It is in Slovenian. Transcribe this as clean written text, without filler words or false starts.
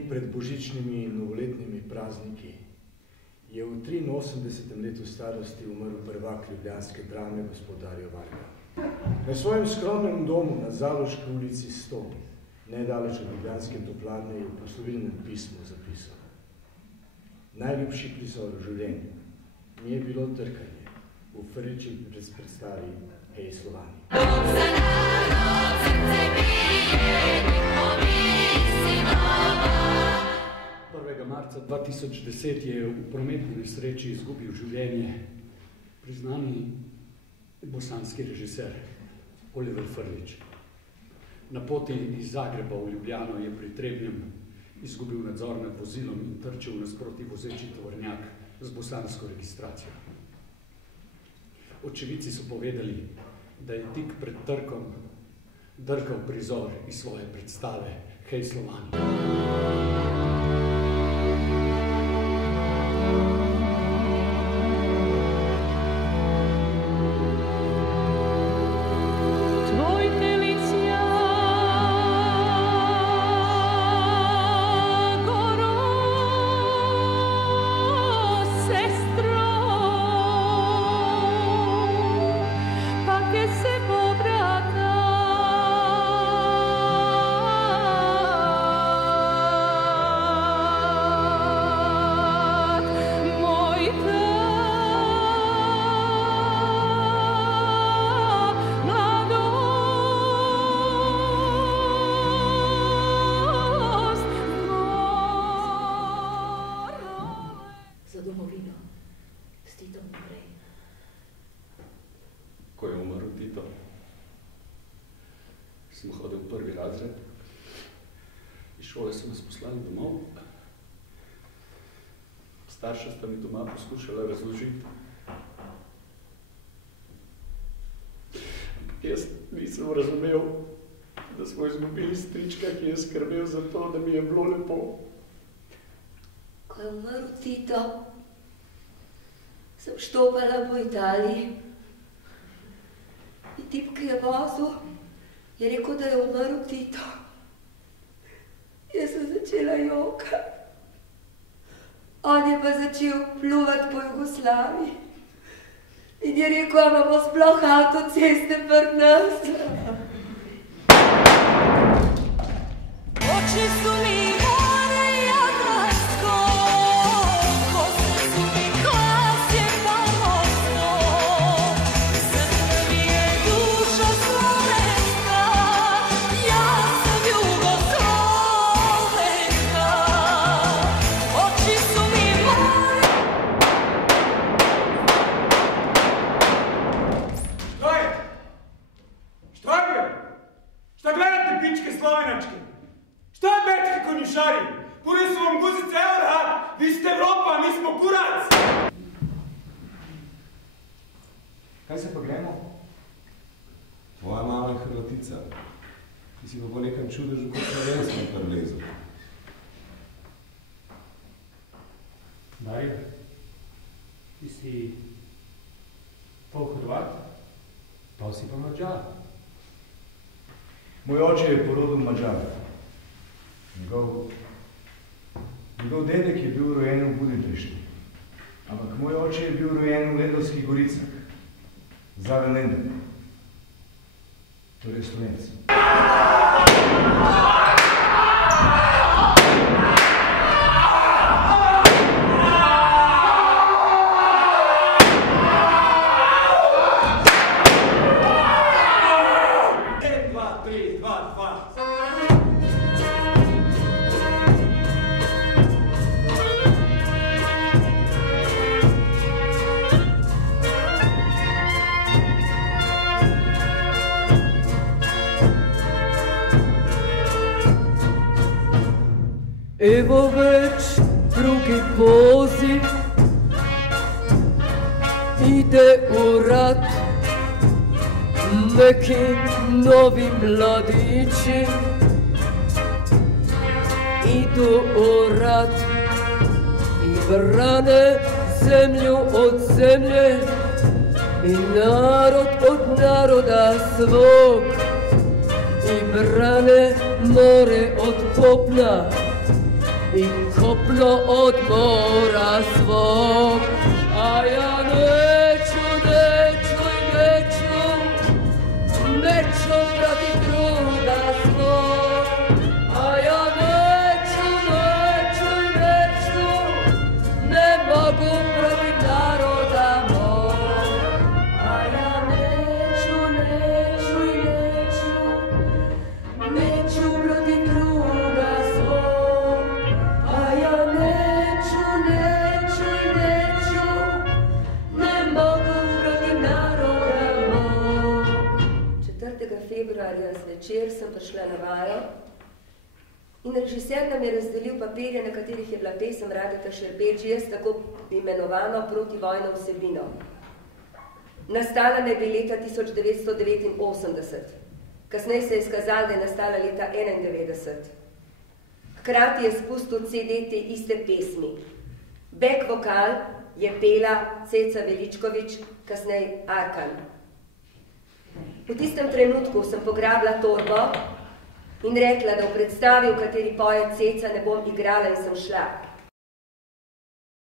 dni pred božičnimi in novoletnimi prazniki je v 83. letu starosti umrl prvak ljubljanske drame gospod Dario Varga. Na svojem skromnem domu na Zaloški ulici 100, nedaleč od ljubljanske toplarne, je v poslovilnem pismu zapisal: najljubši prizor v življenju mi je bilo trkanje v Frljiči predstavi Hej Slovani. 1. marca 2010 je v prometni nesreči izgubil življenje priznani bosanski režiser Oliver Frljić. Na poti iz Zagreba v Ljubljano je pri Trebnjem izgubil nadzor nad vozilom in trčil nasproti vozeči tovornjak z bosansko registracijo. Očividci so povedali, da je tik pred trkom drkal prizor iz svoje predstave Hej Slovani. Ko je umrl Tito, sem hodil v 1. razred. Iz šole so nas poslali domov. Starša sta mi doma poskušala razložiti. Jaz nisem razumel, da smo izgubili strička, ki je skrbel za to, da mi je bilo lepo. Ko je umrl Tito, sem štopala po Italiji. In tip, ki je vozil, je rekel, da je umrl Tito. Jaz sem začela jokati. On je pa začel pluvati po Jugoslaviji. In je rekel, a imamo sploh avtoceste pri nas. Oči so mi more jadransko, kose su mi klasje famozno, srce mi je duša slovenska, ja sam Jugoslovenska. Oči su mi more... Što je bre? Šta gledate, pičke slovenačke? Što je bečki konjušari? Pune su vam guzice Eurhat, vi ste Evropa, mi smo kurac! Kaj se pa gremo? Tvoja mama je Hrvatica. Ti si pa po nekem čudežu kot slovenskem prelezu. Dario, ti si pol Hrvat, pa si pa Mađar. Moj oče je po rodu Mađar. Njegov dedek je bil rojen v Budimpešti. Ampak moj oče je bil rojen v Lendavskih Goricah. Zraven Lendave. Torej Slovenc. Evo već drugi poziv ide u rat, neki novi mladići idu u rat i brane zemlju od zemlje i narod od naroda svog i brane more od kopna in kopno od mora svog. A ja neću proti druga svog. A ja neću, ne mogu proti naroda mog. A ja neću proti druga svog. A ja neću, ne mogu proti naroda mog. 4. februarja zvečer sem prišla na vajo in režiser nam je razdelil papirje, na katerih je bila pesem Radeta Šerbedžije s tako imenovano protivojno vsebino. Nastala naj bi leta 1989. Kasneje se je izkazalo, da je nastala leta 1991. Hkrati je spustil CD te iste pesmi. Back vokal je pela Ceca Veličkovič, kasneje Arkan. V tistem trenutku sem pograbila torbo in rekla, da v predstavi, v kateri poje Ceca, ne bom igrala in sem šla.